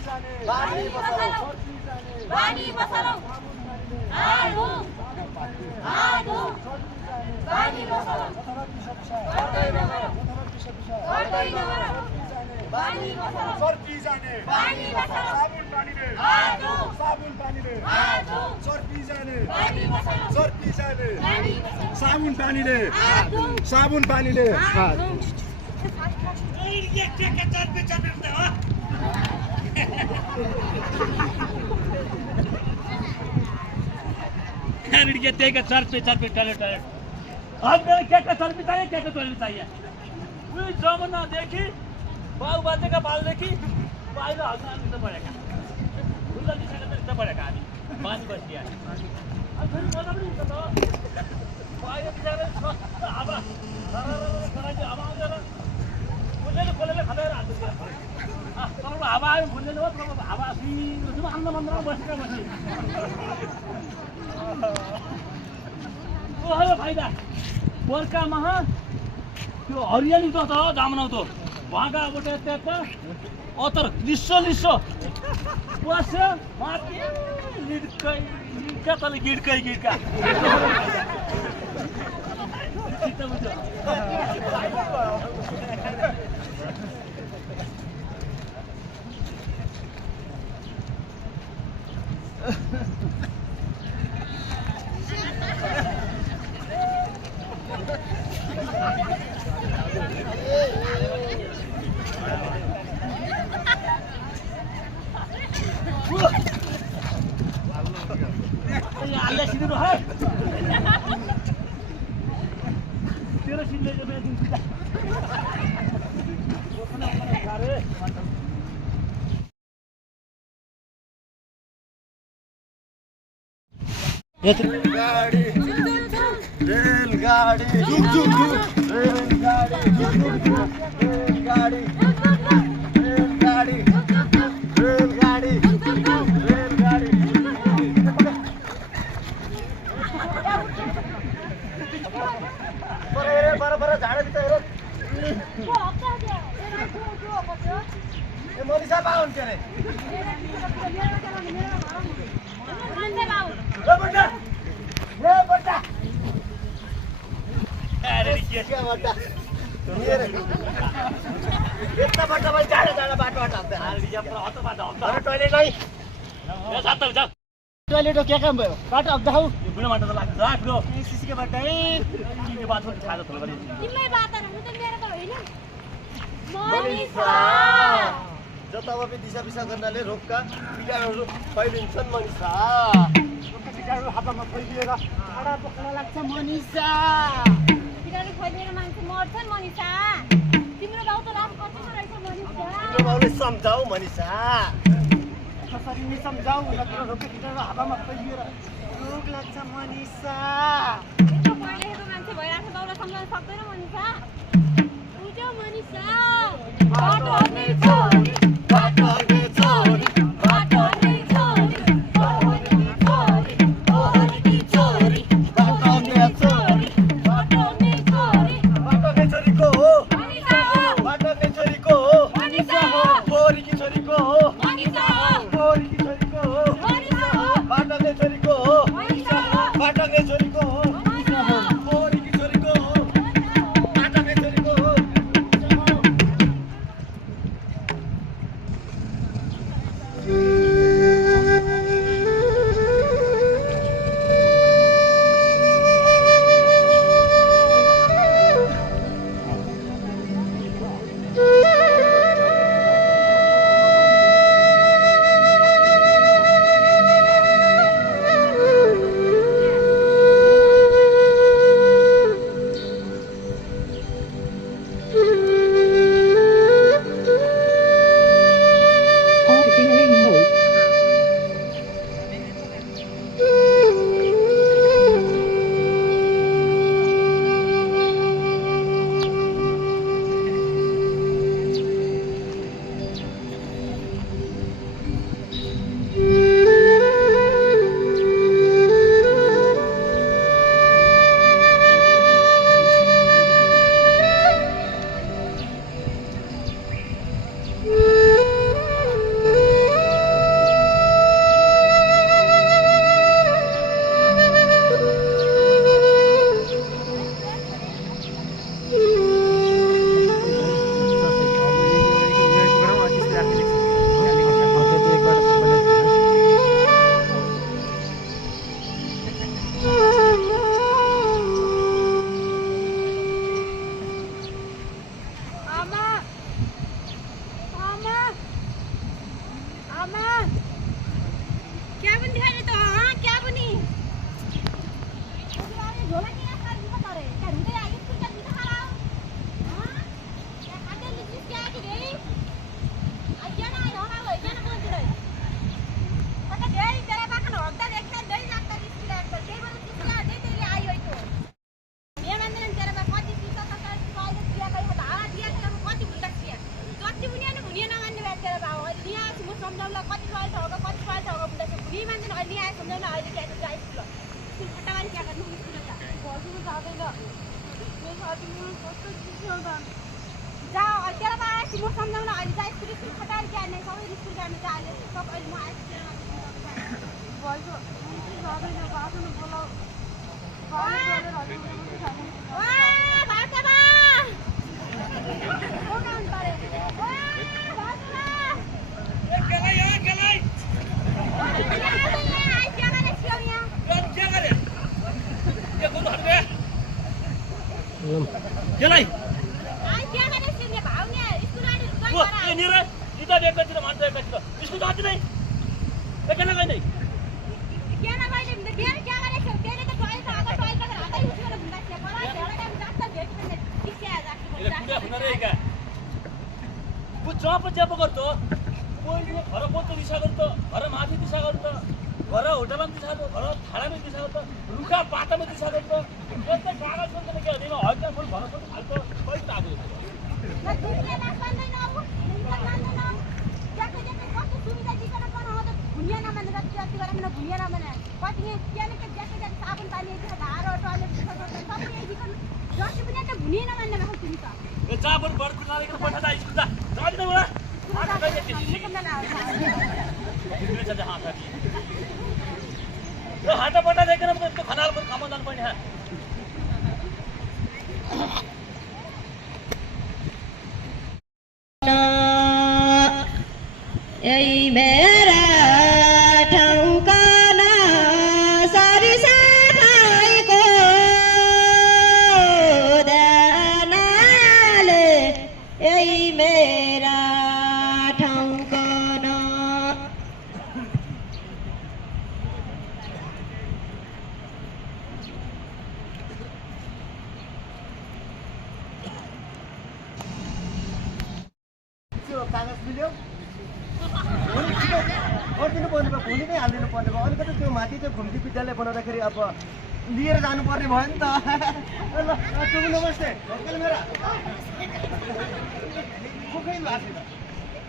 बानी बसालौ बानी बसालौ आधु आधु बानी बसालौ गर्दैन बानी बसालौ सर्की जाने बानी बसालौ साबुन पानीले आधु साबुन पानीले आधु सर्की जाने बानी बसालौ सर्की जाने बानी बसालौ साबुन पानीले आधु साबुन पानीले आधु एक के चर्पी चर्पी हो ये तेरे चर्पी चर्पी टॉयलेट अब मेरे क्या का चर्पी चाहिए क्या का टॉयलेट चाहिए वही जमाना देखी बाबू बाजे का बाल देखी बाल का हंसना नहीं तो पड़ेगा उनका दिशा में नहीं पड़ेगा अभी बात बच गया अब फिर मतलब नहीं तो बाल का दिशा में आवा करा के आवा जरा मुझे तो कोले खड़ा रहा तर हावा आयो भन्ने हो तर हावा जुन आन्द मन्दमा बसेका बसे ओ हो फाइदा बर्खामा त्यो हरियाली त जामनाउ त भागा बटे त्यता अतर लिस्सो लिस्सो बस्यो माथि लिड्कै लिड्का तले गिड्कै गिड्का चित्त बुझ्यो Allah sini tu hai. Tera sini je मैं दिन सीधा. वो अपना घर है. रेलगाड़ी रेलगाड़ी झुक झुक झुक रेलगाड़ी झुक झुक झुक रेलगाड़ी रेलगाड़ी रेलगाड़ी रेलगाड़ी बराबर झाडा भित्र हेर मनिषा पाउन् के रे अरे क्या बड्डा ये रे इतना बड्डा भाई झाडा झाडा बाटो बाटो हाल्दै हाल दिया पर हतो बाटो हतो अरे टॉयलेट गई ए सात जा टॉयलेट हो क्या काम भयो बाटो अब जाऊ यो बुढो माटो त लाग्छ राख्लो सीसी के बड्डा यो बात पनि खाजा थलो गरे तिमीलाई बात न त मेरो त होइन मनिषा जतावबे दिशा पिसा गर्नाले रोगका कीटाणुहरू फैलिन्छन् मनिषा रोगका कीटाणुहरू हातमा फैलिएर झाडा पक्न लाग्छ मनिषा कीटाणु फैलिएर मान्छे मर्छन् मनिषा तिम्रो गाउँ त रात कतिको रहेछ मनिषा तिम्रो बाउले सम्झाऊ मनिषा कसरी नि सम्झाऊ नत्र रोगका कीटाणु हावामा फैलिएर रोग लाग्छ मनिषा यस्तो पढेको मान्छे भइराछ बाउलाई सम्झाउन सक्दैन मनिषा उठ्यो मनिषा बाटो हट्ने छोरी बाटो हट्ने छोरी बाटो हट्ने छोरी ओहरकी छोरी बाटो हट्ने छोरी बाटो हट्ने छोरी बाटो हट्ने छोरीको हो मनिषा हो बाटो हट्ने छोरीको हो मनिषा हो छोरीकी छोरीको हो मनिषा हो छोरीकी छोरीको हो मनिषा हो बाटो हट्ने छोरीको हो मनिषा हो बाटो हट्ने छोरीको हो मनिषा हो छोरीकी छोरीको हो बाटो हट्ने छोरीको हो सम्झाउला कति पल्ट होगा बुढाले भुली मान्छे अहिले आए सम्झाउला अहिले क्या जाइ स्कुल फटावारी क्या गर्नु स्कुल जा भर्नु जाँदैन मेरो साथी म कस्तो चिसो जा तेरो बाबा म सम्झाउला अहिले जा स्कुल फटावारी क्या नै सबै स्कुल जानु जा अहिले सब अहिले म आइसक्छु भइसक्यो जाँदैन बाटो न बोलाउ जप करतो पहिले घर पोतो दिशा करतो घर माथि दिशा करतो घर होटलमा दिशा करतो घर थाडामा दिशा करतो रुखा पातामा दिशा करतो यस्तै कागज पनि के हुँदैन हल्का फुल घर पनि फाल्तो कहिले तागो जाबर बड कुनाले के पठा दा स्कुल जा जादिन होला हात गए त्यो हात पठा देखेन म त्यो खनाल पर काम जान पर्ने यही मेरा ठौकाना सारी साथाइको दानाले यही मेरा ठौकाना कागज मिल्यो गरिदिनु पर्ने भयो भोलि नै हालिदिनु पर्ने भयो अलिकति त्यो माथि त्यो घुम्ती विद्यालय बनाउँदाखेरि अब लिएर जानुपर्ने भयो नि त ल टुकु नमस्ते मेरा खुबै भएको छैन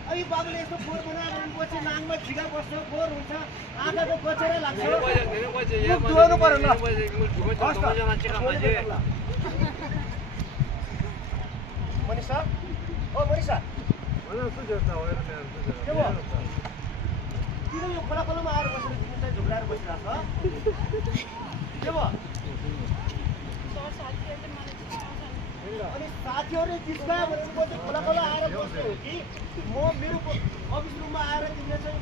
अब यो बाबुले यस्तो फोहोर बनाएर पछि नाङमा ठिका बस्छ फोहोर हुन्छ आँखाको कचेरा लाग्छ धुवाउनु पर्यो ल मनिषा ओ मनिषा के भयो किन यो खोला खोलामा आएर बसेर तिमी चाहिँ झुक्राएर बसिरहेको के भयो अनि साथीहरूले जिस्कायो भने म चाहिँ खोला खोला आएर बस्ने हो कि म मेरो अफिस रुममा आएर तिमीले चाहिँ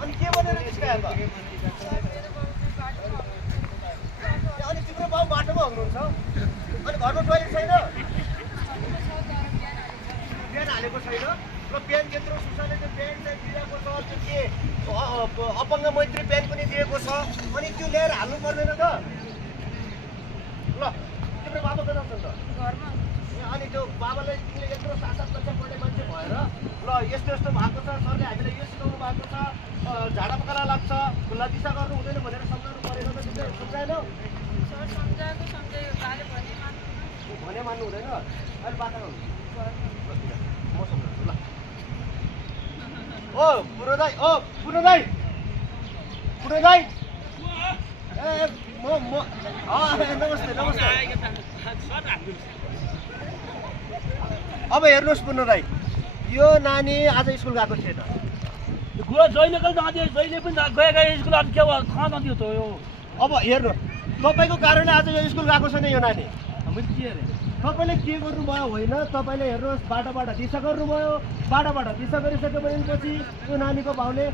अनि के भनेर जिस्कायो त अनि तिम्रो बाउ बाटोमा हुनुहुन्छ अनि घरमा टोइलेट छैन बिहान हालेको छैन र बिहान त्यत्रो सुसाले त्यो प्यान्ट चाहिँ दिएको छ त्यो के अपङ्ग मैत्री प्यान्ट पनि दिएको छ अनि त्यो ल्याएर हाल्नु पर्दैन त ल तिम्रो बाबा कता छन् त घरमा अनि त्यो बाबालाई तिमीले यत्रो 7-7 कक्षा पढ्ने मान्छे भएर ल यस्तो यस्तो भएको छ सरले हामीलाई यो सिकाउनु भएको छ झाडा पखाला लाग्छ खुल्ला दिशा गर्नु हुँदैन भनेर सम्झाउनु परेको त तिमीले सम्झाएनौ सर सम्झाएको सम्झायो बाले भने मान्नु हुँदैन अहिले बाटा म सम्झाउँछु ल ओ पुरो दाइ ए म नमस्ते अब हेर्नुहोस् पुनो दाइ यो नानी आज स्कुल गएको थिएन गुवा जहिले जाँदियो जहिले पनि गएका स्कुल अब के थाहा जाँदियो त यो अब हेर्नुहोस् तपाईँको कारणले आज यो स्कुल गएको छैन यो नानी मैले के अरे तपाईँले के गर्नुभयो होइन तपाईँले हेर्नुहोस् बाटाबाट दिशा गर्नुभयो बाटाबाट दिशा गरिसक्यो भनेपछि यो नानीको बाउले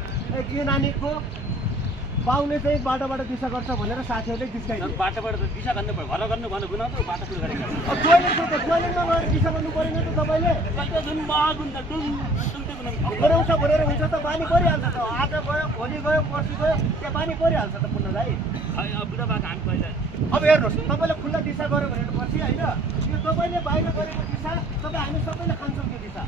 यो नानीको बाउले चाहिँ बाटाबाट दिशा गर्छ भनेर साथीहरूले जिस्काइदियो बाटाबाट दिशा गर्नु पर्यो घर गर्नु भन्नु गुना त बाटो सुरु गरेको टोइलेटमा गएर दिशा गर्नु परेन त तपाईँले गराउँछ भनेर हुन्छ त पानी परिहाल्छ त आज गयो भोलि गयो पर्सि गयो त्यहाँ पानी परिहाल्छ त पुण्य दाइ अब हेर्नुहोस् तपाईँले खुल्ला दिशा गऱ्यो भनेपछि होइन यो तपाईँले बाहिर गरेको दिशा तपाईँ हामी सबैले खान्छौँ त्यो दिशा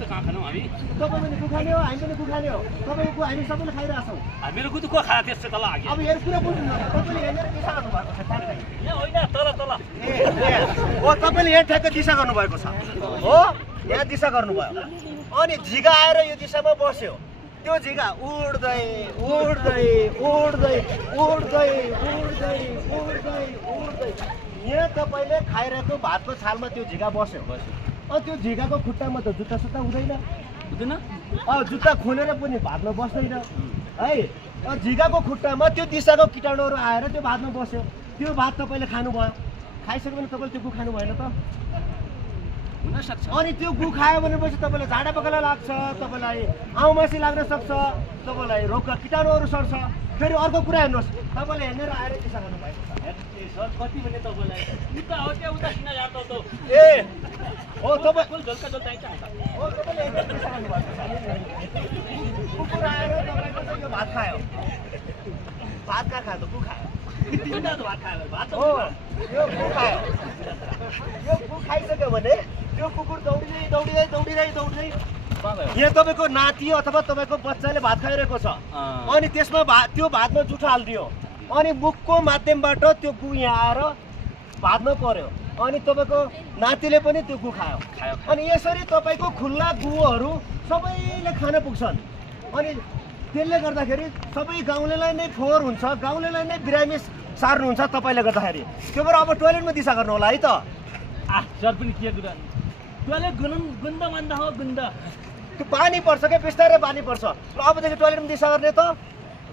कहाँ खानु हामी तपाईँ पनि कुखाने हो हामी पनि कुखाने हो तपाईँको हामी सबैले खाइरहेछौँ मेरो गुदु को खा त्यसो तल आगे अब हेर कुरा बुझ्नु तपाईँले हेरेर दिशा गर्नुभएको छ होइन तल हो तपाईँले यहाँ ठ्याक्कै दिशा गर्नुभएको छ हो यहाँ दिशा गर्नुभयो अनि झिगा आएर यो दिशामा बस्यो त्यो झिगा उड्दै उड्दै उड्दै उड्दै उड्दै उड्दै उड्दै यहाँ तपाईँले खाइरहेको भातको छालमा त्यो झिगा बस्यो अनि त्यो झिगाको खुट्टामा त जुत्ता सुत्ता हुँदैन हुँदैन जुत्ता खोलेर पनि भातमा बस्दैन है झिगाको खुट्टामा त्यो दिशाको कीटाणुहरू आएर त्यो भातमा बस्यो त्यो भात तपाईँले खानुभयो खाइसक्यो भने तपाईँले त्यो गु खानु भएन त हुनसक्छ अनि त्यो गु खायो भनेपछि तपाईँलाई झाडा पखाला लाग्छ तपाईँलाई आउमासी लाग्न सक्छ तपाईँलाई रोगका कीटाणुहरू सर्छ फेरि अर्को कुरा हेर्नुहोस् तपाईँले हेर्नेर आएर दिशा गर्नुभएको छ सर कति भने तपाईँलाई उता हो त्यो उता किन जान्छ त ए हो तपाईँ फुल झल्का झल्का चाहिन्छ हो तपाईँले हेर्नेर दिशा गर्नुभएको छ कुकुर आएर तपाईँको चाहिँ यो भात खायो भात कहाँ खायो त गु खायो भात खायो भात हो यो गु खायो यो गु खाइसक्यो भने त्यो कुकुर दौडिँदै दौडिँदै दौडिँदै दौडिँदै यहाँ तपाईँको नाति अथवा तपाईँको बच्चाले भात खाइरहेको छ अनि त्यसमा त्यो भातमा जुठो हालिदियो अनि मुखको माध्यमबाट त्यो गु यहाँ आएर भातमा पर्यो अनि तपाईँको नातिले पनि त्यो गु खायो अनि यसरी तपाईँको खुल्ला गुहरू सबैले खान पुग्छन् अनि त्यसले गर्दाखेरि सबै गाउँलेलाई नै फोहोर हुन्छ गाउँलेलाई नै बिरामी सार्नुहुन्छ तपाईँले गर्दाखेरि त्यो भएर अब टोइलेटमा दिशा गर्नु होला है त सर पनि के कुरा टोइलेट गुन्दा मान्दा हो गुन्दा त्यो पानी पर्छ क्या बिस्तारै पानी पर्छ ल अबदेखि टोइलेटमा दिशा गर्ने त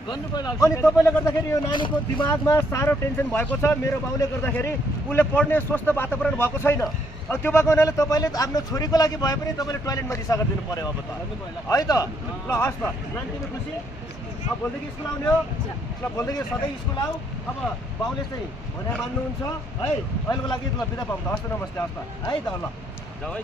गर्नु पर्ला अनि तपाईँले गर्दाखेरि यो नानीको दिमागमा साह्रो टेन्सन भएको छ मेरो बाउले गर्दाखेरि उसले पढ्ने स्वस्थ वातावरण भएको छैन अब त्यो भएको हुनाले तपाईँले आफ्नो छोरीको लागि भए पनि तपाईँले टोइलेटमा दिशा गरिदिनु पर्यो अब त है त ल हस् त नानी तिमी खुसी अब भोलिदेखि स्कुल आउने हो ल भोलिदेखि सधैँ स्कुल आऊ अब बाउले चाहिँ भने मान्नुहुन्छ है अहिलेको लागि ल बिदा पाउनु त हस् त नमस्ते हस् त है त ल जाऊ है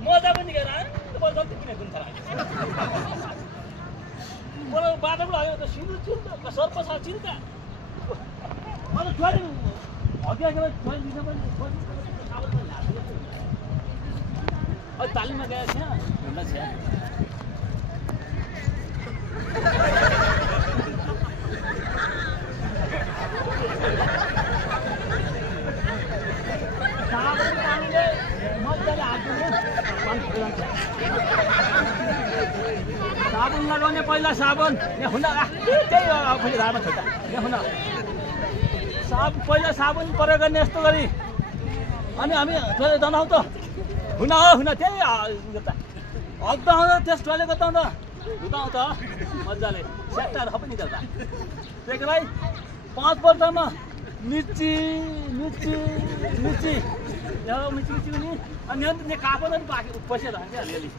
मजा पनि गरेर जति किन गुन्था मलाई बाटोबाट आयो त सिधो चिन्ता सर्प छ चिन्ता अनि छोरी हतियाको छोरी दिन्छ पनि अहिले तालिममा गएको थिएँ हुँदा छ साबुन लगाउने पहिला साबुन यहाँ हुन त्यही रामा छ यहाँ हुन पहिला साबुन प्रयोग गर्ने यस्तो गरी अनि हामी जनाउ त हुन त्यही हप्ता आउँदा त्यस टोइलेट गताउँदा धुताउँ त मजाले सेक्टाहरू सबै निकाल्दा त्यही भाइ 5 वर्षमा मिर्ची मिर्ची मिर्ची मिर्ची मिर्ची पनि अनि कापो पनि पाके पैसा जान्छ अलिअलि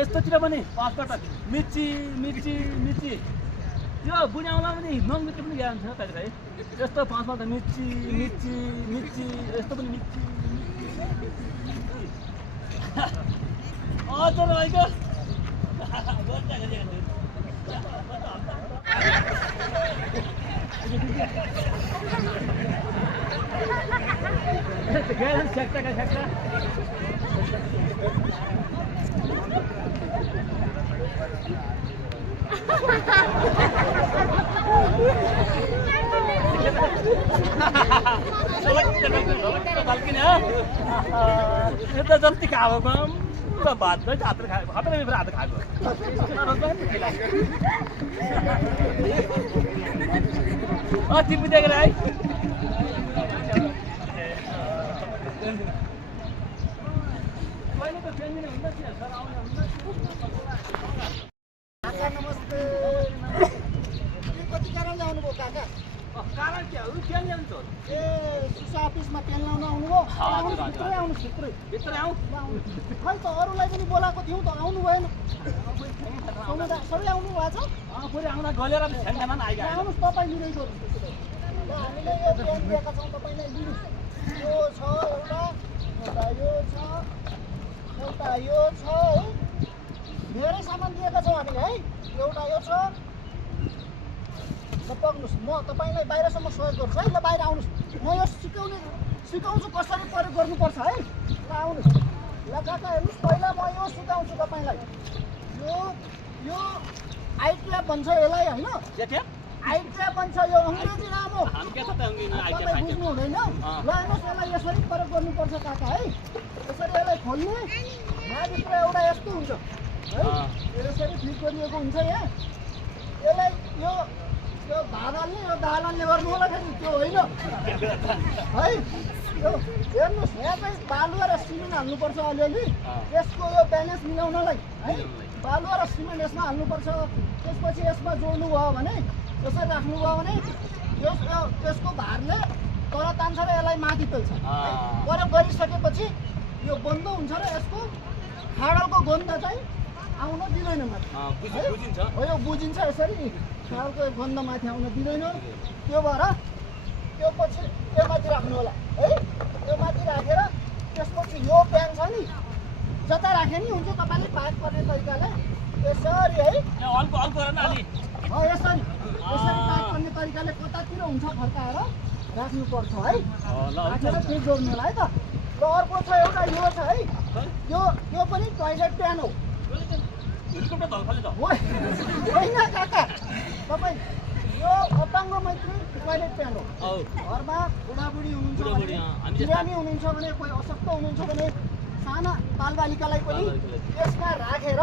यस्तोतिर पनि 5 पटक मिर्ची मिर्ची मिर्ची यो बुढी आउँदा पनि नङ मिर्ची पनि जान्छ कहिले भाइ यस्तो 5 पटक मिर्ची मिर्ची मिर्ची यस्तो पनि मिर्ची हजुर भाइको यता जति खाएको भात भाइ हात हातले हात खाएको टिपी देखेर है नमस्ते कति कारण ल्याउनुभयो काका कारण के हो के ल्याउँछ ए सुसा अफिसमा तेल लाउन आउनुभयो हजुर, हजुर। भित्रै आउनुहोस् भित्रै भित्र आऊ खै त अरूलाई पनि बोलाएको थियौँ त आउनु भएन सबै आउनु भएको छ फेरि आउँदा गलेर छ्याङ्गामा आइगयो आउनुहोस् तपाईँ लिँदै गर्नुहोस् ल हामीले यो पेन दिएका छौँ तपाईँलाई लिनुहोस् यो छ एउटा यो छ एउटा यो छ है धेरै सामान दिएका छौँ हामीले है एउटा यो छ ल पक्नुहोस् म तपाईँलाई बाहिरसम्म सहयोग गर्छु है ल बाहिर आउनुहोस् म यो सिकाउँछु कसरी प्रयोग गर्नुपर्छ है ल आउनुहोस् ल काका हेर्नुहोस् पहिला म यो सिकाउँछु तपाईँलाई यो आइट्र्याप भन्छ यसलाई होइन आइट्र्याप भन्छ यो अङ्ग्रेजी नाम हो तपाईँ बुझ्नु हुँदैन ल हेर्नुहोस् यसलाई यसरी प्रयोग गर्नुपर्छ काका है यसरी यसलाई खोल्ने यहाँभित्र एउटा यस्तो हुन्छ है यसरी फिट गरिएको हुन्छ यहाँ यसलाई यो दादाले गर्नु होला फेरि त्यो होइन है यो हेर्नुहोस् यहाँ चाहिँ बालुवा र सिमेन्ट हाल्नुपर्छ अलिअलि यसको यो ब्यालेन्स मिलाउनलाई है बालुवा र सिमेन्ट यसमा हाल्नुपर्छ त्यसपछि यसमा जोड्नु भयो भने यसरी राख्नुभयो भने यसको भारले तल तान्छ र यसलाई माथि पेल्छ प्रयोग गरिसकेपछि यो बन्द हुन्छ र यसको खाडलको गन्ध चाहिँ आउन दिँदैन माथि हो यो बुझिन्छ यसरी खाडलको गन्ध माथि आउन दिँदैन त्यो भएर त्यो पछि यो माथि राख्नु होला है यो माथि राखेर त्यसपछि यो प्यान छ नि जता राखे नि हुन्छ तपाईँले पाक पर्ने तरिकाले यसरी है यसरी पाक पर्ने तरिकाले कतातिर हुन्छ फर्काएर राख्नुपर्छ है राखेर फेरि जोड्नु होला है त र अर्को छ एउटा यो छ है यो पनि टोइलेट प्यान हो होइन काका तपाईँ यो अपाङ्ग मैत्री टोइलेट प्यान हो घरमा बुढाबुढी हुनुहुन्छ भने बिरामी हुनुहुन्छ भने कोही अशक्त हुनुहुन्छ भने साना बालबालिकालाई पनि यसमा राखेर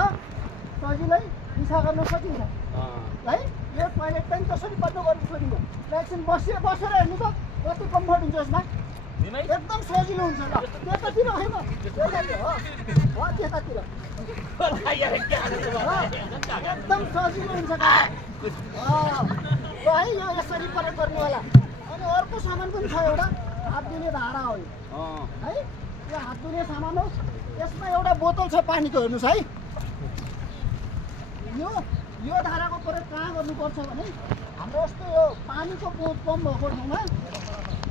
सजिलै दिशा गर्न सकिन्छ है यो टोइलेट प्यान कसरी बन्द गर्नु सकिन्छ एकछिन बसेर हेर्नु त कति कम्फर्ट हुन्छ यसमा एकदम सजिलो हुन्छ ल त्यतातिर होइन त्यतातिर हो त्यतातिर एकदम सजिलो हुन्छ है यो यसरी प्रयोग गर्नु होला अनि अर्को सामान पनि छ एउटा हात धुने धारा हो है यो हात धुने सामान हो यसमा एउटा बोतल छ पानीको हेर्नुहोस् है यो धाराको प्रयोग कहाँ गर्नुपर्छ भने हाम्रो जस्तो यो पानीको पम्प भएको ठाउँमा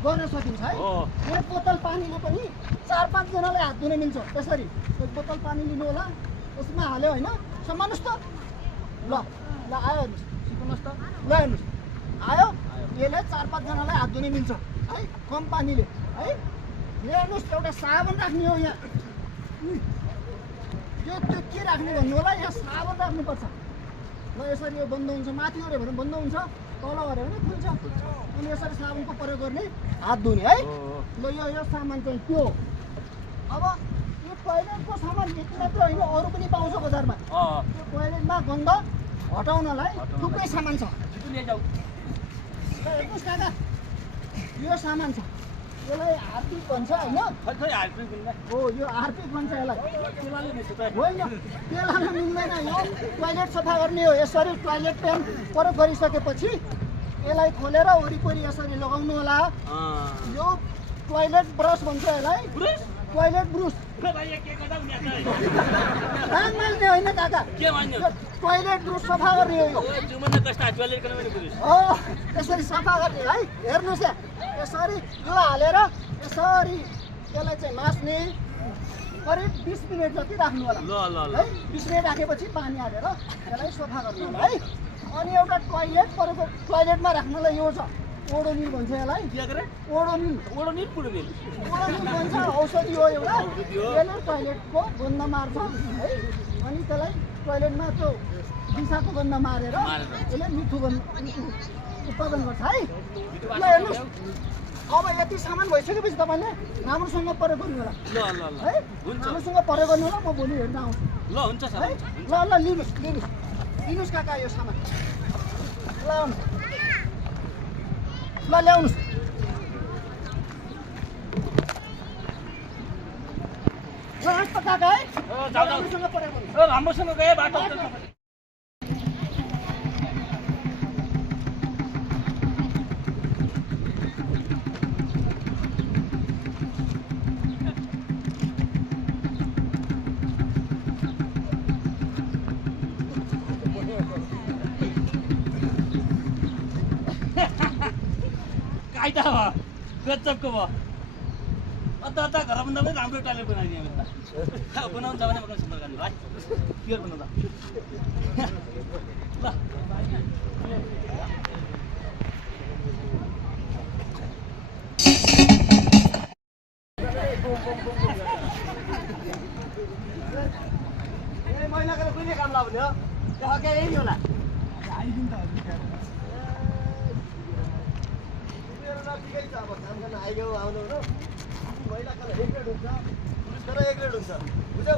गर्न सकिन्छ है यो बोतल पानीले पनि 4-5 जनालाई हात धुन मिल्छ यसरी एक बोतल पानी लिनु होला यसमा हाल्यो होइन समाउनुहोस् त ल आयो हेर्नुहोस् सिकाउनुहोस् त ल हेर्नुहोस् आयो यसले 4-5 जनालाई हात धुन मिल्छ है कम पानीले है हेर्नुहोस् एउटा साबुन राख्ने हो यहाँ यो त्यो के राख्ने भन्नु होला यहाँ साबुन राख्नुपर्छ ल यसरी यो बन्द हुन्छ माथि गऱ्यो भने बन्द हुन्छ तल गऱ्यो भने खुल्छ अनि यसरी साबुनको प्रयोग गर्ने हात धुने है ल यो सामान चाहिँ त्यो अब यो टोइलेटको सामान यति मात्र होइन अरू पनि पाउँछ बजारमा यो टोइलेटमा गन्ध हटाउनलाई थुप्रै सामान छ हेर्नुहोस् काका यो सामान छ यसलाई हार्पिक भन्छ होइन हो यो हार्पिक भन्छ यसलाई होइन तेल हाल्न मिल्दैन यो टोइलेट सफा गर्ने हो यसरी टोइलेट पेन प्रयोग गरिसकेपछि यसलाई खोलेर वरिपरि यसरी लगाउनु होला यो टोइलेट ब्रस भन्छ यसलाई टोइलेट ब्रुस मान्ने होइन काका टोइलेट ब्रुस सफा गर्ने हो यसरी सफा गर्ने है हेर्नुहोस् यसरी यो हालेर यसरी यसलाई चाहिँ मास्ने करिब 20 मिनेट जति राख्नु होला ल ल ल है 20 मिनेट राखेपछि पानी हालेर त्यसलाई सफा गर्नु होला है अनि एउटा टोयलेट परेको टोयलेटमा राख्नलाई यो छ ओडोनिल भन्छ यसलाई के गरे ओडोनिल ओडोनिल पुडोनिल ओडोनिल भन्छ औषधि हो एउटा यसले टोयलेटको गन्ध मार्छ है अनि त्यसलाई टोयलेटमा त्यो दिशाको गन्ध मारेर यसले मिठो गन्ध उत्पादन गर्छ है ल हेर्नुहोस् अब यति सामान भइसकेपछि तपाईँले राम्रोसँग प्रयोग गर्नु होला ल ल ल है राम्रोसँग प्रयोग गर्नु होला म भोलि हेर्न आउँछु ल हुन्छ सर है ल ल लिनुहोस् काका यो सामान ल ल ल्याउनुहोस् ल यस्तो काका है जाऊ राम्रोसँग प्रयोग गर्नु राम्रोसँग गए बाटो कायदा भयो गजबको भयो अता घरभन्दा पनि राम्रो टोयलेट बनाइदिएँ मैले त बनाउनु छ भने मलाई सम्पर्क गर्नु है क्लियर बनाउँदा ल महिला गरेर कुनै काम लाग्ने हो त्यहाँ क्या यही होला ठिकै छ अब काम गर्न आइगयो आउनु हो महिलाको एक ग्रेड हुन्छ पुरुषको एक ग्रेड हुन्छ बुझ्यौ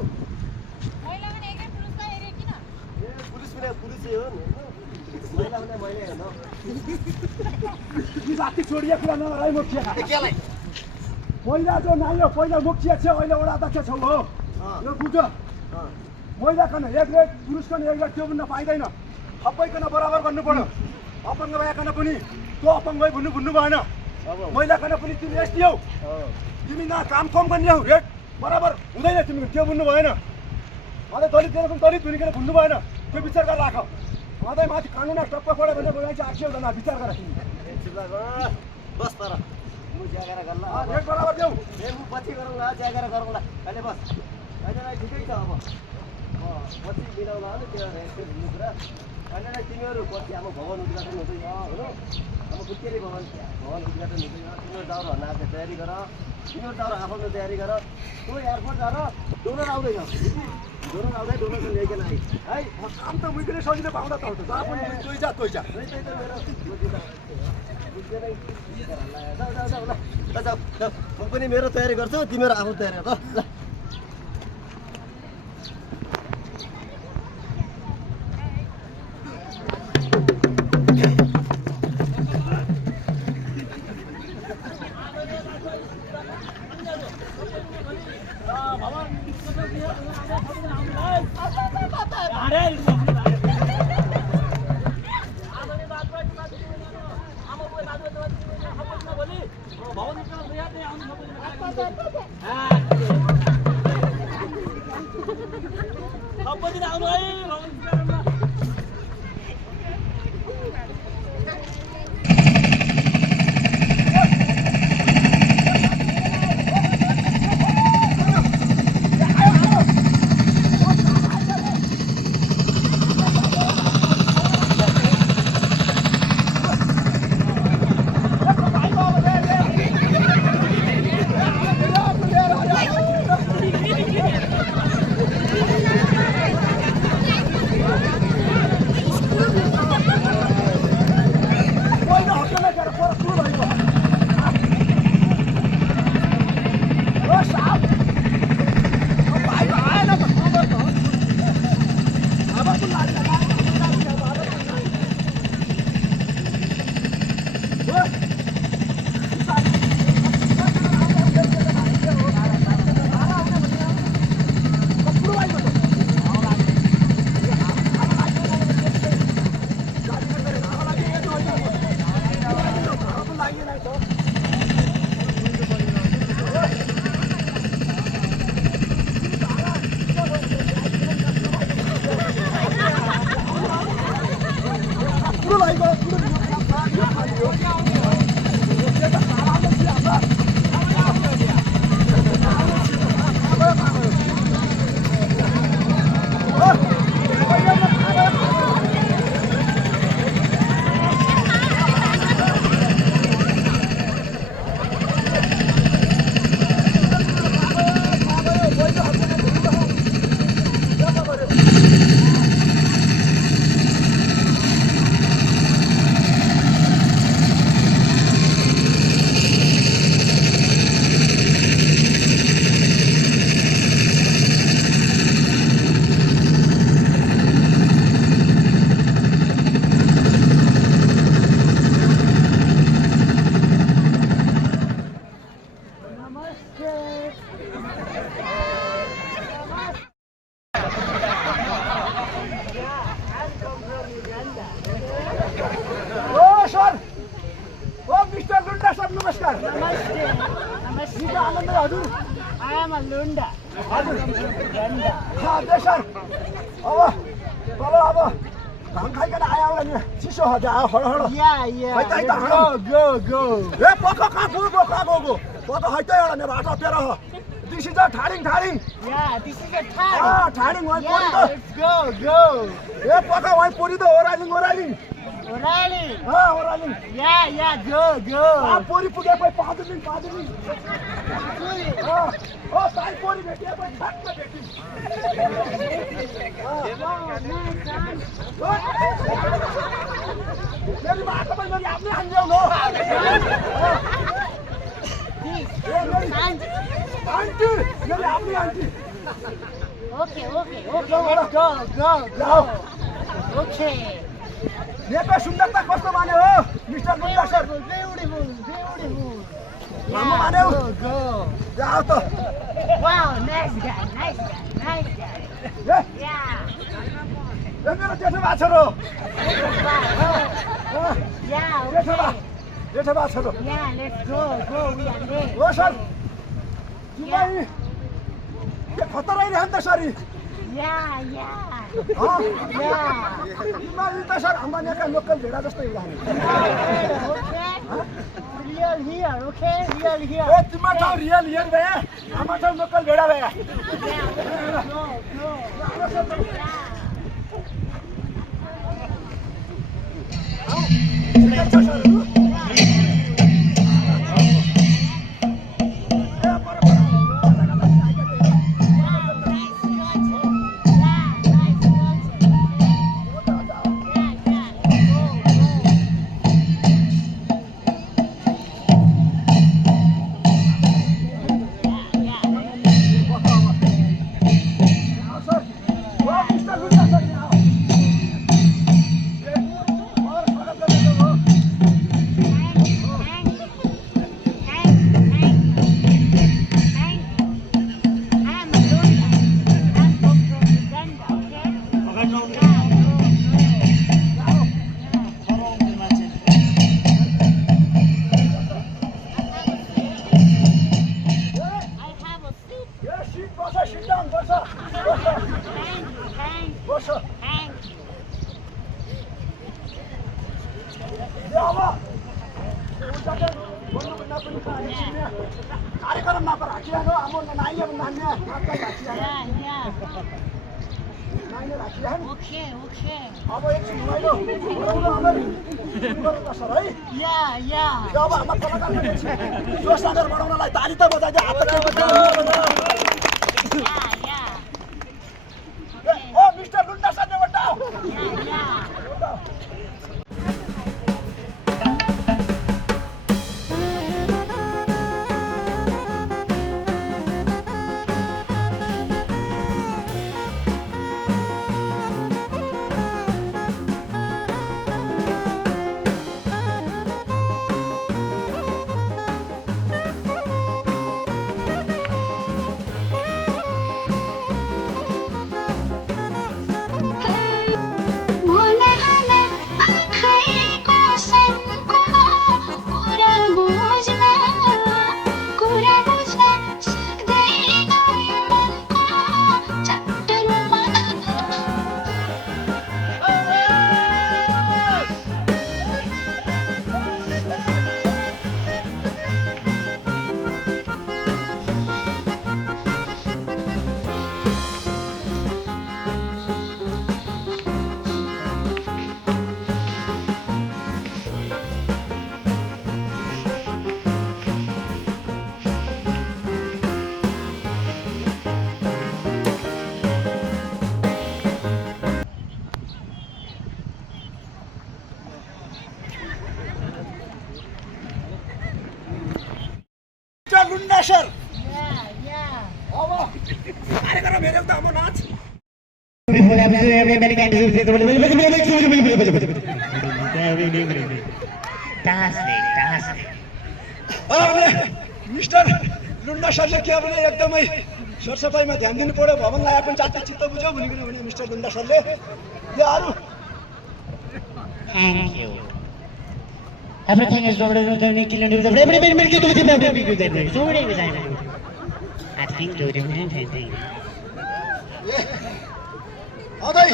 पुरुष पनि पुरुषै हो महिला भने महिला हेर्नु बाँकी छोडिया कुरा नगराइ मुखिया केलाई पहिला जो नायो पहिला मुखिया छ अहिले वडा अध्यक्ष छौ हो यो बुझ महिला कन एक रेट पुरुष कन एक रेट त्यो भन्न पाइँदैन सबैकन बराबर गर्नु पर्यो अपङ्ग भएकन पनि त्यो अपङ्ग भन्नु भएन महिला कन पनि तिमी यस्तै हौ तिमी न काम कम गर्ने हौ रेट बराबर हुँदैन तिमी त्यो बुझ्नु भएन अझै दलित दलित हुनेकन भन्नु भएन त्यो विचार गरेर राख अझै माथि कानुन टक्क पऱ्यो भने बोलाइ चाहिँ 800 जना विचार गर तिमी बस तर म ज्यागेर गर्ला रेट बराबर देऊ ए म पछि गरौँला ज्यागेर गरौँला अहिले बस अहिलेलाई ठिकै छ अब पछि मिलाउला नि त्यो रेट कुरा अहिलेलाई तिमीहरू पछि अब भवन उद्घाटन हुँदैछ होइन अब कुटेरी भवन उद्घाटन हुँदैछ तिमीहरू दाउरा नाच्ने तयारी गर तिमीहरू दाउरा आफ्नो तयारी गर तँ एयरपोर्ट जान डोनर आउँदैछ डोनर आउँदै डोनर ल्याइकन आइ है काम त मुइले सजिलो पाउँदा त हो त जहाँ पनि तोइ जा त्यही त मेरो बुझ्दैन जाऊ म पनि मेरो तयारी गर्छु तिमीहरू आफ्नो तयारी गर ल आउनु है हजुर आमा लुन्डा हजुर अध्यक्ष सर अब तल अब धान खाइकन आयो होला नि चिसो हो त्यहाँ हडो हडो या गो ए पक्का काको पक्का हैत एउटा ने बाटो पेरो हो दिस इज ठाडिङ या दिस इज अ ठाडिङ वही पोरी त गो ए पक्का वही पोरी त ओरालिङ ओराली ओरालिङ या गो पोरी पुगे पै पादिङ ओ ताई पोरी भेटिए पै ठ्याक्क भेटि मेरी बाटो पै मेरी आफ्नै हान्जेउ नो आन्टी मेरी आफ्नै आन्टी ओके लेट्स गो जाओ ओके नेता सुन्दरता कस्तो माने हो मिस्टर गुन्डा सर ब्युटिफुल लामो माने हो गो जाओ त वाओ नाइस गाय ए या मेरो जेठो बा छोरो या जेठो बा छोरो या let's go we are there हो सर जुलाई के खतरा रहन त सरी या जुलाई त सर अम्बानीका लोकल भेडा जस्तै उडाने रियल हियर ए तिम्रो ठाउँ रियल भए हाम्रो ठाउँ लोकल भेडा भए कार्यक्रम नपर राखिहाल्नु अब नाइले भन्ने आपलाई राखिहाल्नु नाइले राखिहाल्नु ओके अब एकछिन घुमाइलो गरौँ सर है या अब हाम्रो कलाकारले जोस लागेर बढाउनलाई ताली त बजाइदियो हात त ओ मिस्टर लुन्डा सर नेवटा लुन्डा सर अब कार्यक्रम हेऱ्यौ त अब नाच मिस्टर लुन्डा सरले के भने एकदमै सरसफाइमा ध्यान दिनु पर्यो भवनलाई पनि जाति चित्त बुझ्यो भने मिस्टर लुन्डा सरले यो अरू Thank you. Everything is over there. अझै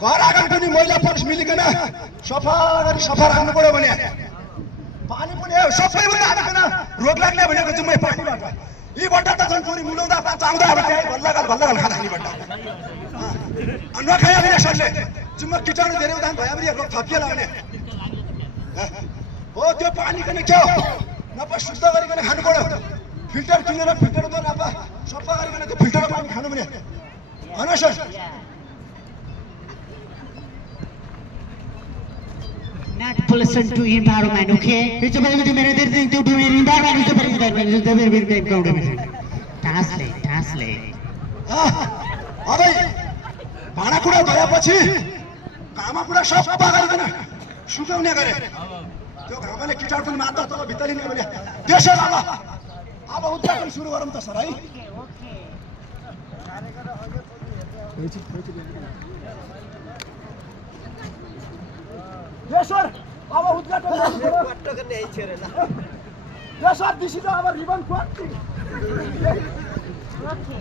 घर आँगन पनि महिला पुरुष मिलिकन सफा राख्नु पर्यो भने पानी पनि सबैभन्दा हालिकन रोग लाग्ने भनेको जुम्मै पानीबाट यी बट्टा त झन् पुरी मुलाउँदा चाउँदा भल्लागाल खाँदा खाने बट्टा नखाया भने सरले जुम्मा किटाणु धेरै उदान भयो भने रोग थपिएला भने हो त्यो पानी पनि के हो नपा शुद्ध गरिकन खानु पर्यो फिल्टर किनेर फिल्टर त नपा सफा गरिकन त्यो फिल्टर पानी खानु भने होइन sir Not pollution to environment, okay? It's a very thing to do in environment. It's a very translate. अझै भाँडाकुँडा धोएपछि घामाकुँडा सफा गरिकन सुकाउने गरे त्यो घामले किटाणु पनि मात्र तल भित्रिने भने त्यसो अब उद्घाटन सुरु गरौँ त सर है सर अब उद्घाटन sir this is our ribbon cutting Okay,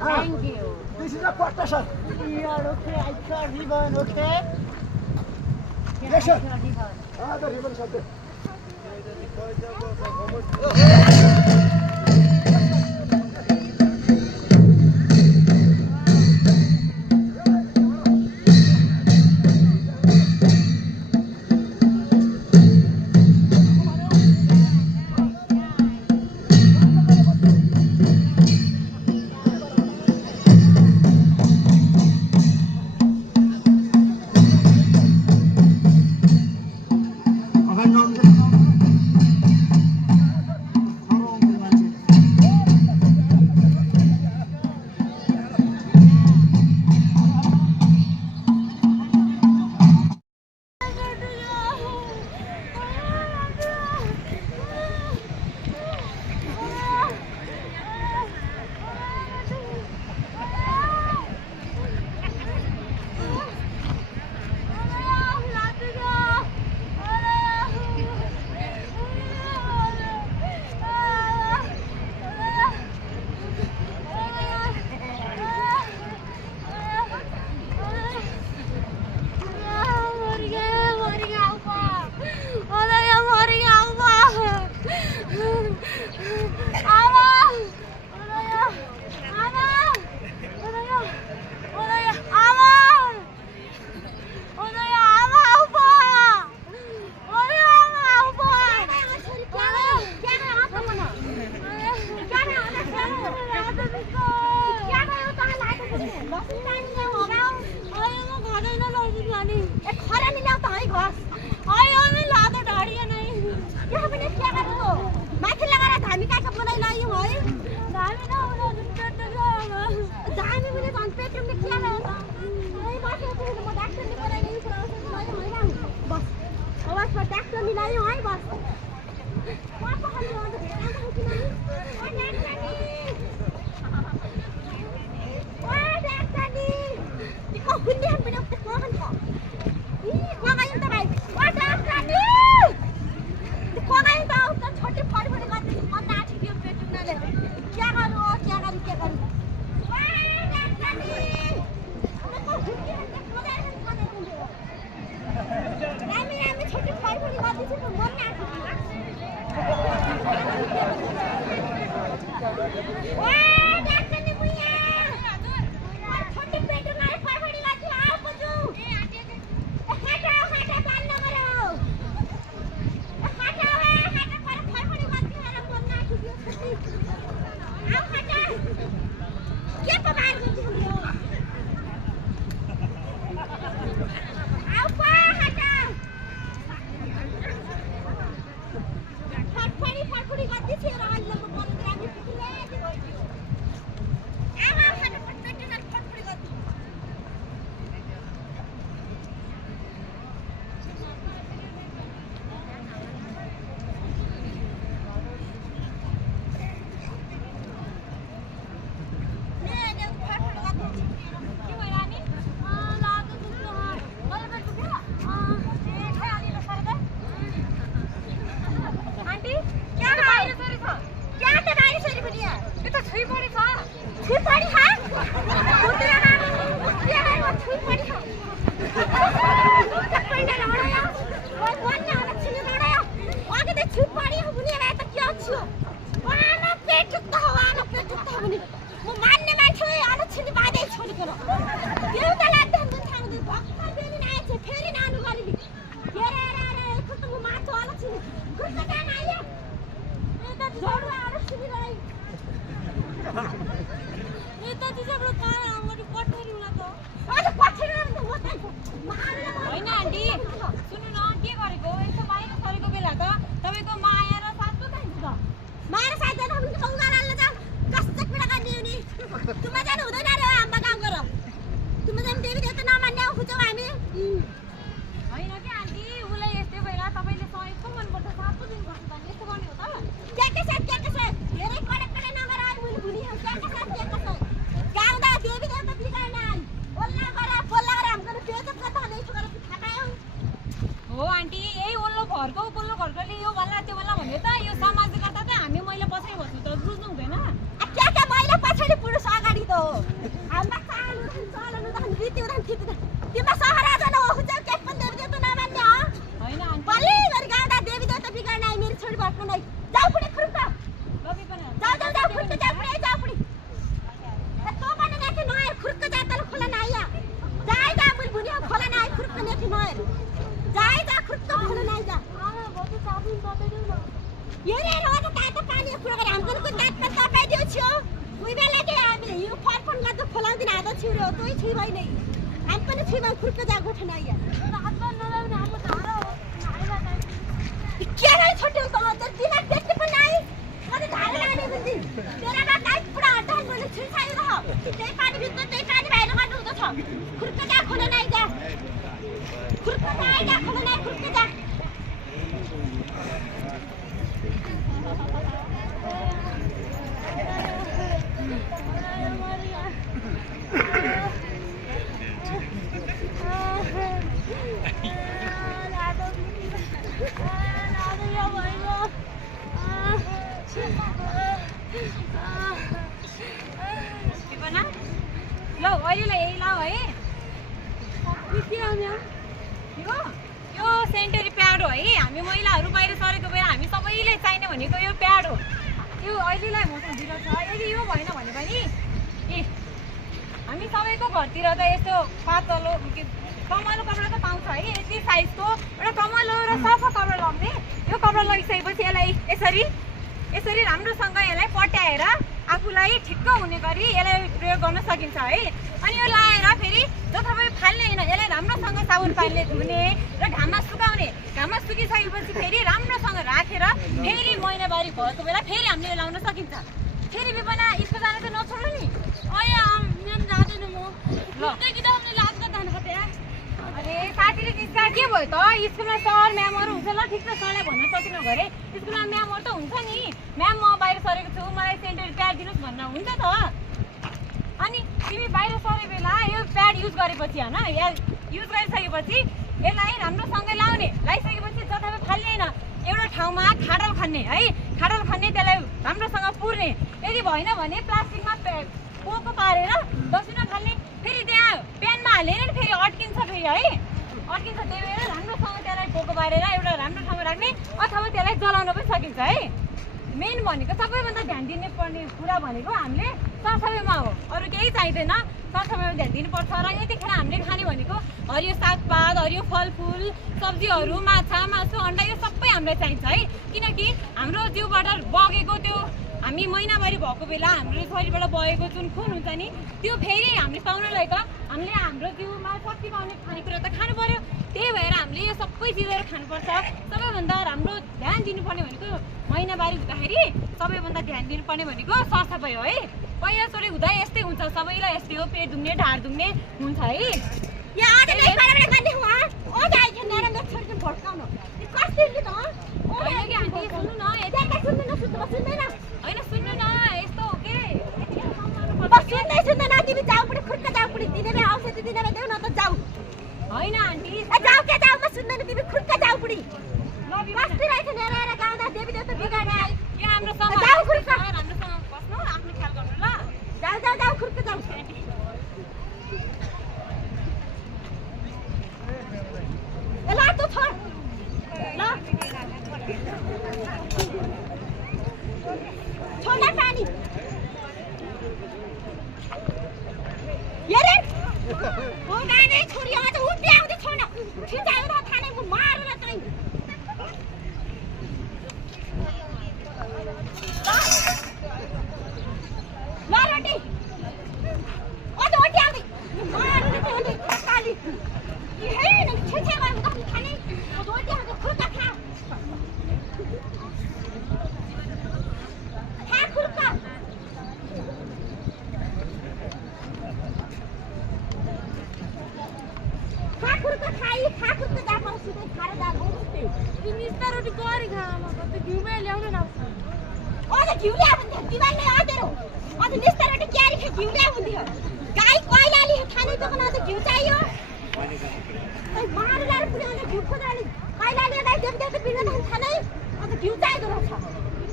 thank you. This is a quarter, sir. Yeah, okay, I saw ribbon, okay? Yes, sir. I saw ribbon. The ribbon, sir. छिपाडी हुने भए त के छ वाना पेट दुख्दा हुने म मान्ने मान्छे आलो छिनी बादै छोडेको र देउता लाग्दा म थाङ्दै भक्का बेनी आएछ फेरि नानु गरिबी रे खत म माछो आलो छिनी गुर्त जान आयो एता जोडु आलो छिनी रे एता तिम्रो कान आउँदै पठेरी हुला त अझ पठेरी त म ताइको हैन आन्टी सुन्नु न के गरेको यस्तो बाहिर सरेको बेला त तपाईको माया र साथ त चाहिन्छ माया साथ जान पनि बौगालाले जा कस्तो पिडा गर्ने तुम जानु हुँदैन रे आम्बा काम गर तुम जानु देवी देवता नमान्ने खुजौ हामी हैन के आन्टी उलाई यस्तै भइरा तपाईले सहेको मन पर्छ साथ त दिन पर्छ त यस्तो गर्ने हो त के साथ धेरै कडे नगर आइ मैले भुली के साथ गाउँदा देवी देवता बिगाड्न आइ ओल्ला गरे हाम्रो पेजप कता नै छोरा थाकायो हो आन्टी यही ओल्लो घरको पल्लो घरकोले यो भन्ला त्यो भन्ला भन्यो त यो समाजबाट त हामी मैले पछाडि बस्नु त बुझ्नु हुँदैन के मैले पछाडि पुरुष अगाडि त हो हाम्रा चालनु त रीति उदान थिति त तिम्रो सहरा जान हो हुन्छ के पनि देवी देवता नमान्ने हो हैन आन्टी बल्ली गरी गाउँदा देवी देवता बिगाड्न आइ मेरो छोरी भट्नु नै जाऊ पुडी खुर्का लबी पनि जाऊ खुर्का जाऊ पुडी तो पनि नाथे नआए खुर्का जातल खोला न आइया जा मुल भुनी खोला न आइ खुर्का नाथे नआए जा खुर्का खोला न आइ जा आमा बबु साबुन बताइदेऊ न यो रे रोज तातो पानी पुरा गरे हाम्रो को तात पर तपाईदिउ छियो उही बेला के हामी यो फरफन गर्दा खोलाउदिन आदो छिरो तोइ छि भइ नै हामी पनि छि भइ खुर्का जा गोठन आइया हात बन नलाउने हाम्रो धारा हो आइला त के रे छोटो त त दिमाग देख्ने पनि आइ अनि धारा लाने बुझि तेरा बा काइ पुरा हटान बोले छि छाइ रह त्यही पानी भित्र त्यही पानी बाहिर गर्नु हुँदछ खुर्का जा खोला न आइ जा खुर्का जा आइ जा खोला न खुर्का जा ल अहिले यही लाऊ है यो सेन्टरी प्याड हो है हामी महिलाहरू बाहिर सरेको बेला हामी सबैले चाहिने भनेको यो प्याड हो यो अहिलेलाई मसँग ढिलो छ यदि यो भएन भने पनि ए हामी सबैको घरतिर त यस्तो पातलो कमलो कपडा त पाउँछ है यति साइजको एउटा कमलो र सफा कपडा लगाउने यो कपडा लगाइसकेपछि यसलाई यसरी राम्रोसँग यसलाई पट्याएर आफूलाई ठिक्क हुने गरी यसलाई प्रयोग गर्न सकिन्छ है अनि यो लाएर फेरि जताभावी फाल्ने हैन यसलाई राम्रोसँग साबुन पानीले धुने र घाममा सुकाउने घाममा सुकिसकेपछि फेरि राम्रोसँग राखेर फेरि महिनावारी भएको बेला फेरि हामीले यो लाउन सकिन्छ फेरि बिपना स्कुल जान त नछोड्नु नि अया मेन जाँदैन म ल कि त हामीले लाज गर्न खते अरे साथीले किस्सा के भयो त स्कुलमा सर म्यामहरु हुन्छ ल ठिक छ सरलाई भन्न सकिन गरे स्कुलमा म्यामहरु त हुन्छ नि म्याम म बाहिर सरेको छु मलाई सेन्टरी प्याड दिनुस् भन्न हुन्छ त अनि तिमी बाहिर सरे बेला यो प्याड युज गरेपछि हैन युज गरिसकेपछि यसलाई राम्रोसँग लाउने लाइसकेपछि जताभावी फाल्ने हैन एउटा ठाउँमा खाडल खन्ने है खाडल खन्ने त्यसलाई राम्रोसँग पुर्ने यदि भएन भने प्लास्टिकमा पोको पारेर दसिना फाल्ने फेरि त्यहाँ प्यानमा हालेर फेरि अड्किन्छ फेरि है अड्किन्छ त्यही भएर राम्रोसँग त्यसलाई पोको पारेर एउटा राम्रो ठाउँमा राख्ने अथवा त्यसलाई जलाउन पनि सकिन्छ है मेन भनेको सबैभन्दा ध्यान दिने पर्ने कुरा भनेको हामीले सरसफाइमा हो अरू केही चाहिँदैन सरसफाइमा ध्यान दिनुपर्छ र यतिखेर हामीले खाने भनेको हरियो सागपात हरियो फलफुल सब्जीहरू माछा मासु अन्डा यो सबै हामीलाई चाहिन्छ है किनकि हाम्रो जिउबाट बगेको त्यो हामी महिनावारी भएको बेला हाम्रो शरीरबाट बगेको जुन खुन हुन्छ नि त्यो फेरि हामीले पाउनलाई त हामीले हाम्रो जिउमा शक्ति पाउने खानेकुरा त खानु पर्यो त्यही भएर हामीले यो सबै चिजहरू खानुपर्छ सबैभन्दा राम्रो ध्यान दिनुपर्ने भनेको महिनावारी हुँदाखेरि सबैभन्दा ध्यान दिनुपर्ने भनेको सरसफाइ हो है पहिलाचोटि हुँदा यस्तै हुन्छ सबैलाई यस्तै हो पेट दुख्ने ढाड दुख्ने हुन्छ है होइन सुन्नु न यस्तो हो के होइन आन्टी तिमी खुर्का जाऊ पुडी राम्रोसँग बस्नु आफ्नो ख्याल गर्नु ल जाऊ खुर्का जाऊ ल छोड्न पानी हेरे ओ गाने छोरी आज उ ब्याउँदै छोड्न खिचायो र थाने म मारेर चाहिँ मारटी आज ओटी आउँदै मारेर चाहिँ काली हे न छेछे गर्नु त खाने आज ओटी आउँदै खुर्का खा खुर्का ठाकुरको खाई ठाकुरको जापाउ सुते खाएर जानु त्यो मिस्ता रोटी गरी खामा कति घिउमै ल्याउन न अझ घिउ ल्याउ भन्थ्यो दिवालले आदेरो अझ मिस्ता रोटी क्यारी खा घिउ ल्याउ भन्थ्यो गाई कोइलाले खाने त अझ घिउ चाहियो मारेर पुर्याउने घिउ खोज्राले कोइलाले गाई देवदेवको बिना त खानै अझ घिउ चाहिएको रहेछ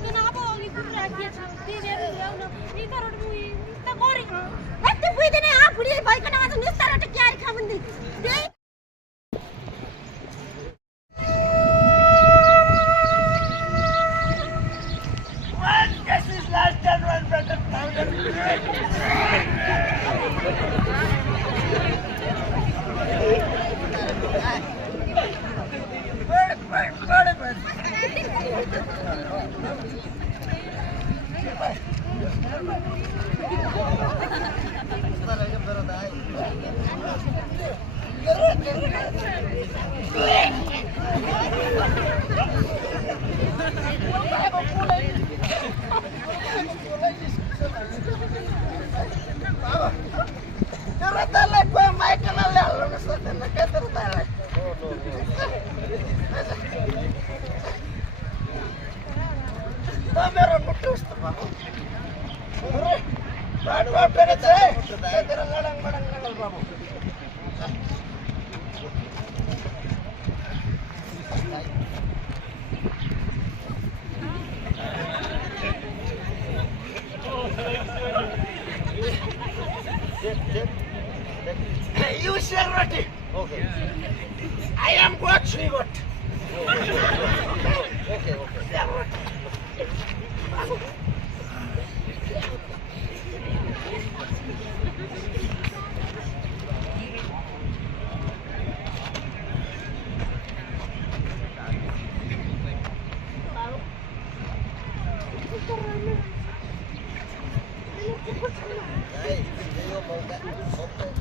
किन अब अघि कुरो राखिएको छ दिएर ल्याउन मिस्ता रोटी मिस्ता गरी खा यति बुझ्दैन आ बुढी भइकन अझ मिस्ता रोटी क्यारी खा भन्दै त्यही You share roti. Okay. I am what she got. Okay.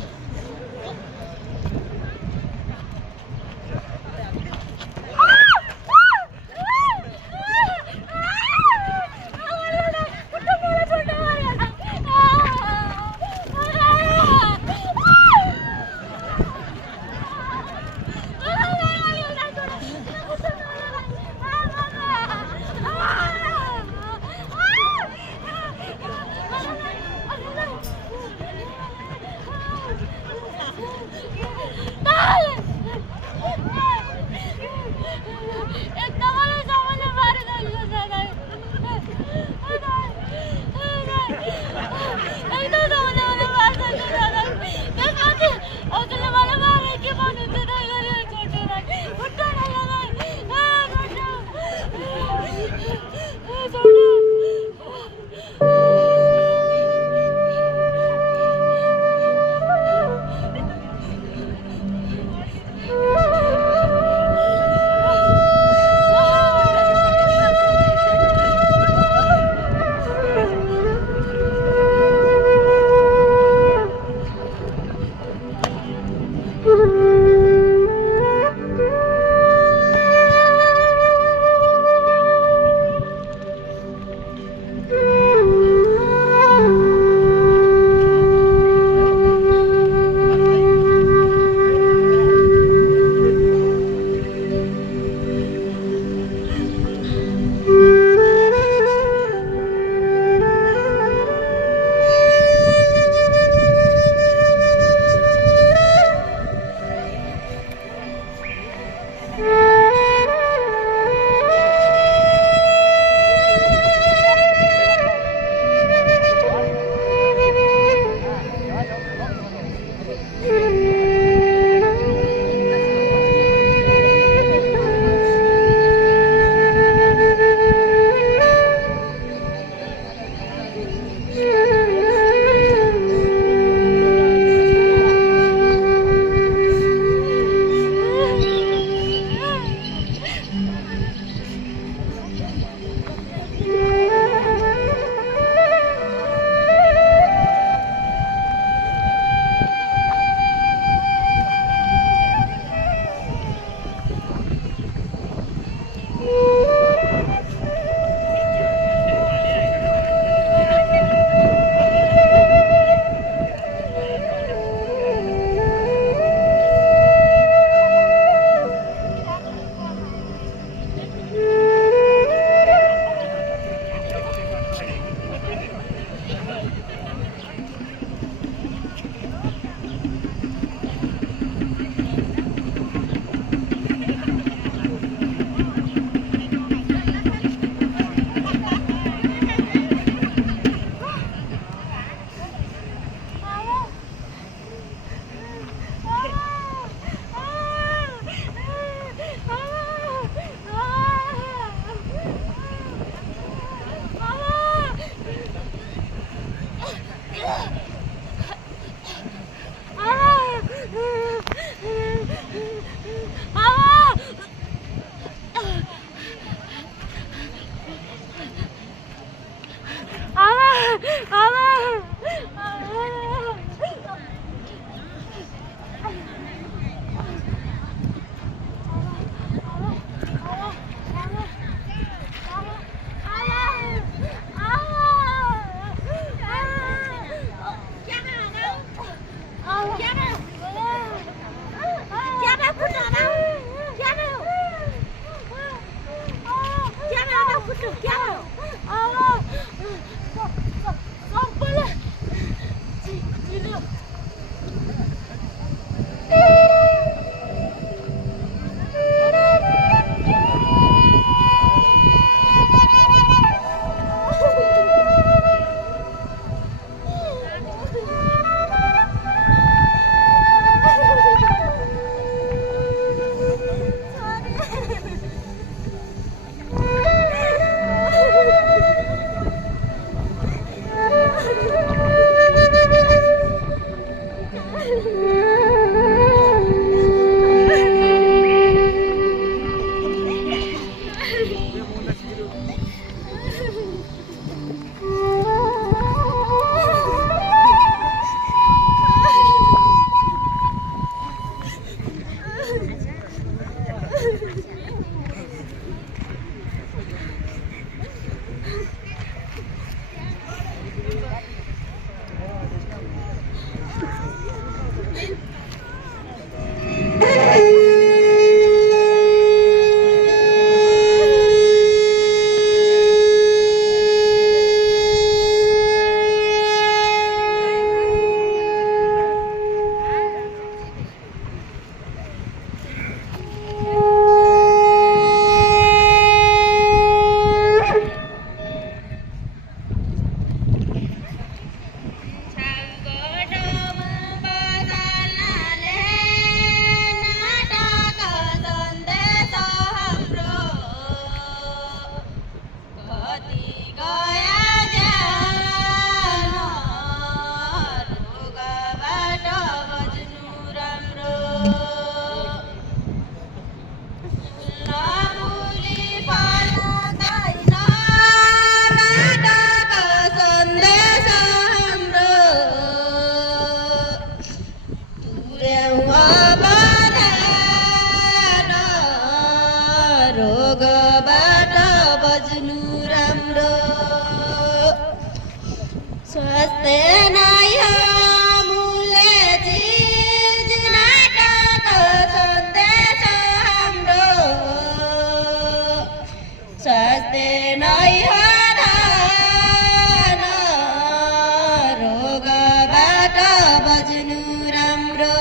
बज्नु राम्रो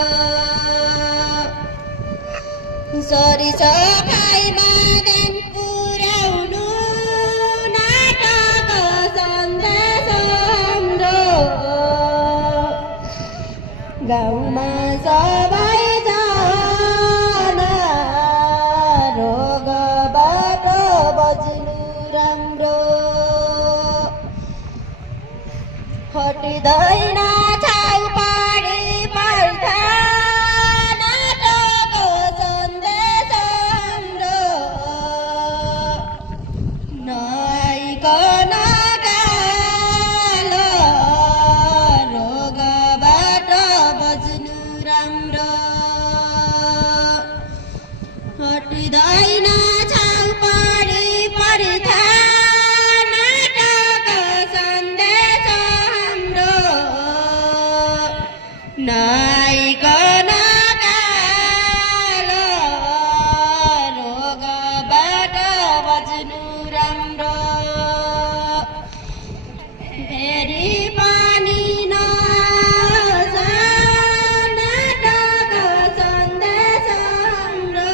सरसफाइमा ध्यान पुर्याउनु नाटक सन्देश हाम्रो गाउँमा सबैजना रोगबाट बज्नु राम्रो हटिँदैन छाउ पाडी पर्छ नाटकको सन्देश हाम्रो नआइकन कालो रोगबाट बज्नु राम्रो हटिँदैन छाउ पाडी पर्छ नाटकको सन्देश हाम्रो नआइकन कालो रोगबाट बज्नु राम्रो फेरि पनि नआओस् नाटकको सन्देश हाम्रो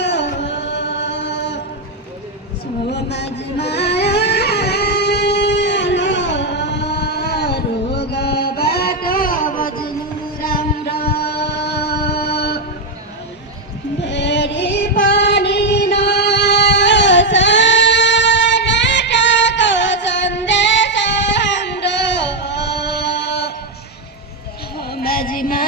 समाजमा रोगबाट बज्नु राम्रो फेरि पनि नआओस् नाटकको सन्देश हाम्रो समाजमा